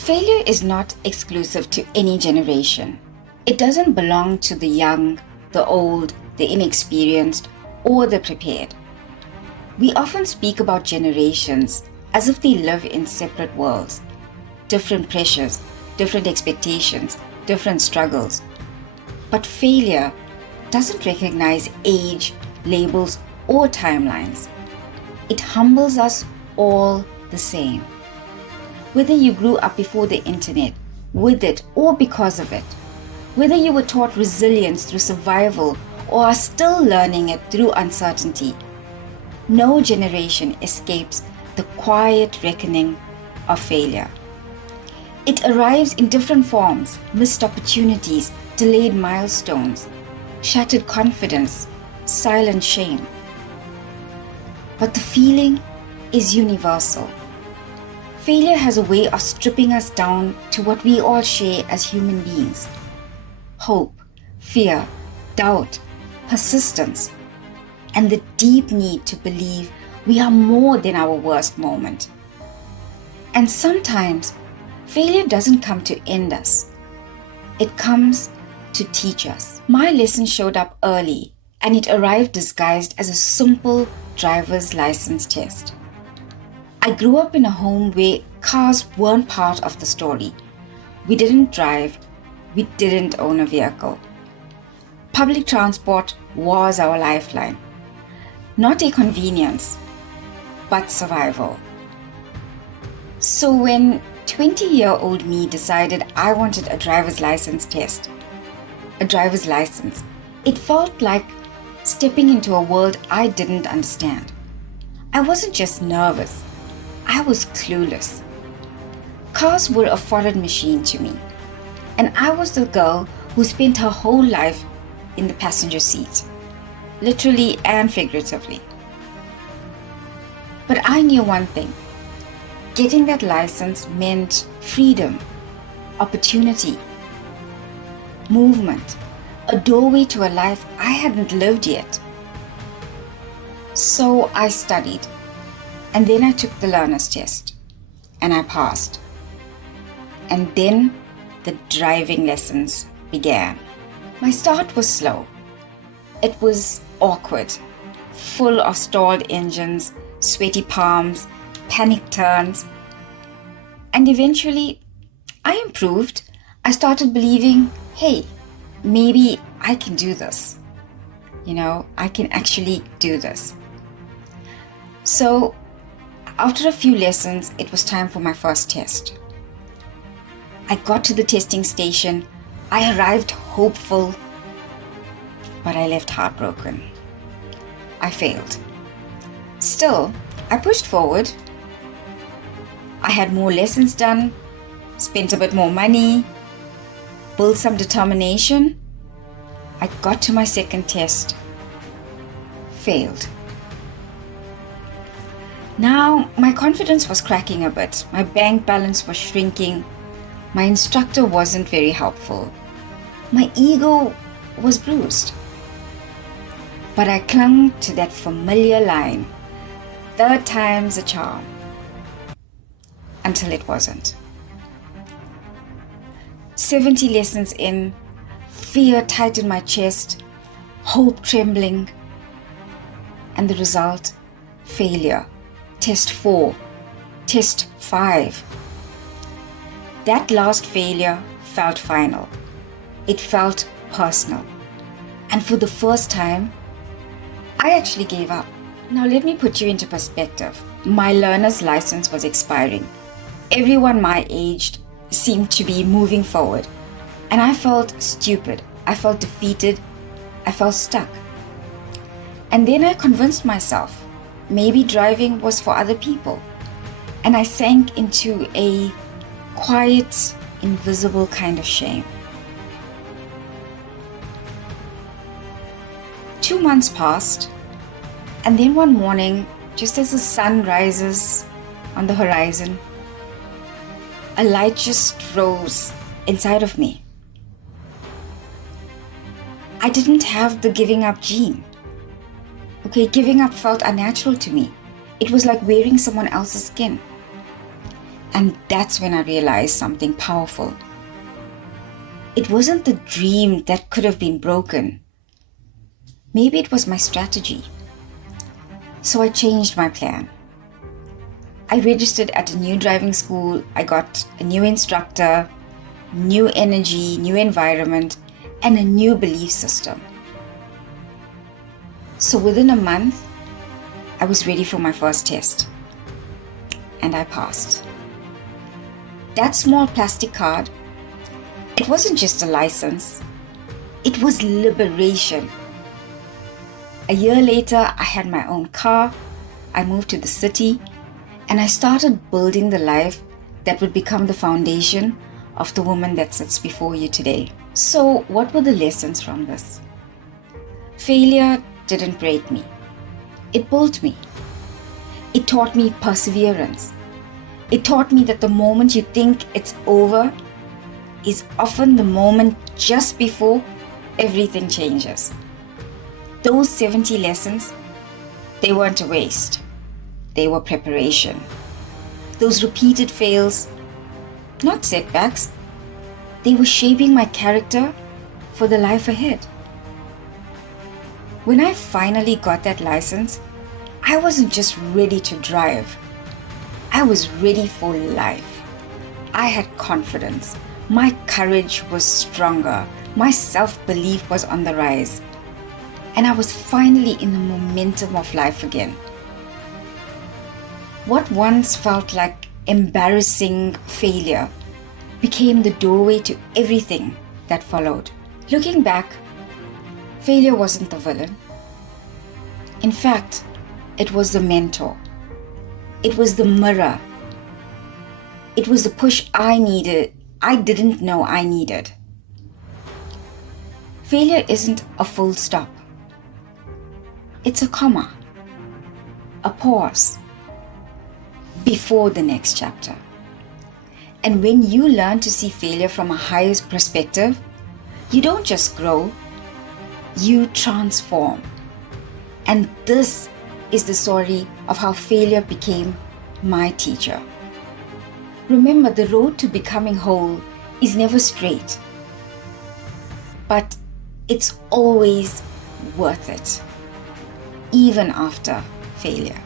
Failure is not exclusive to any generation. It doesn't belong to the young, the old, the inexperienced, or the prepared. We often speak about generations as if they live in separate worlds, different pressures, different expectations, different struggles. But failure doesn't recognize age, labels, or timelines. It humbles us all the same. Whether you grew up before the internet, with it, or because of it, whether you were taught resilience through survival or are still learning it through uncertainty, no generation escapes the quiet reckoning of failure. It arrives in different forms: missed opportunities, delayed milestones, shattered confidence, silent shame. But the feeling is universal. Failure has a way of stripping us down to what we all share as human beings: hope, fear, doubt, persistence, and the deep need to believe we are more than our worst moment. And sometimes, failure doesn't come to end us. It comes to teach us. My lesson showed up early, and it arrived disguised as a simple driver's license test. I grew up in a home where cars weren't part of the story. We didn't drive. We didn't own a vehicle. Public transport was our lifeline. Not a convenience, but survival. So when 20-year-old me decided I wanted a driver's license test, a driver's license, it felt like stepping into a world I didn't understand. I wasn't just nervous. I was clueless. Cars were a foreign machine to me, and I was the girl who spent her whole life in the passenger seat, literally and figuratively. But I knew one thing: getting that license meant freedom, opportunity, movement, a doorway to a life I hadn't lived yet. So I studied. And then I took the learner's test, and I passed. And then the driving lessons began. My start was slow. It was awkward, full of stalled engines, sweaty palms, panic turns. And eventually, I improved. I started believing, hey, maybe I can do this. I can actually do this. So, after a few lessons, it was time for my first test. I got to the testing station. I arrived hopeful, but I left heartbroken. I failed. Still, I pushed forward. I had more lessons done, spent a bit more money, built some determination. I got to my second test. Failed. Now, my confidence was cracking a bit. My bank balance was shrinking. My instructor wasn't very helpful. My ego was bruised. But I clung to that familiar line, third time's a charm, until it wasn't. 70 lessons in, fear tight in my chest, hope trembling, and the result, failure. Test 4, test 5. That last failure felt final. It felt personal. And for the first time, I actually gave up. Now let me put you into perspective. My learner's license was expiring. Everyone my age seemed to be moving forward. And I felt stupid. I felt defeated. I felt stuck. And then I convinced myself maybe driving was for other people. And I sank into a quiet, invisible kind of shame. 2 months passed, and then one morning, just as the sun rises on the horizon, a light just rose inside of me. I didn't have the giving up gene. Okay, giving up felt unnatural to me. It was like wearing someone else's skin. And that's when I realized something powerful. It wasn't the dream that could have been broken. Maybe it was my strategy. So I changed my plan. I registered at a new driving school. I got a new instructor, new energy, new environment, and a new belief system. So within a month, I was ready for my first test. And I passed. That small plastic card, it wasn't just a license. It was liberation. A year later, I had my own car. I moved to the city, and I started building the life that would become the foundation of the woman that sits before you today. So, what were the lessons from this? Failure didn't break me. It built me. It taught me perseverance. It taught me that the moment you think it's over is often the moment just before everything changes. Those 70 lessons, they weren't a waste. They were preparation. Those repeated fails, not setbacks, they were shaping my character for the life ahead. When I finally got that license, I wasn't just ready to drive. I was ready for life. I had confidence. My courage was stronger. My self-belief was on the rise. And I was finally in the momentum of life again. What once felt like embarrassing failure became the doorway to everything that followed. Looking back, failure wasn't the villain. In fact, it was the mentor. It was the mirror. It was the push I didn't know I needed. Failure isn't a full stop. It's a comma, a pause before the next chapter. And when you learn to see failure from a higher perspective, you don't just grow, you transform. And this is the story of how failure became my teacher. Remember, the road to becoming whole is never straight, but it's always worth it, even after failure.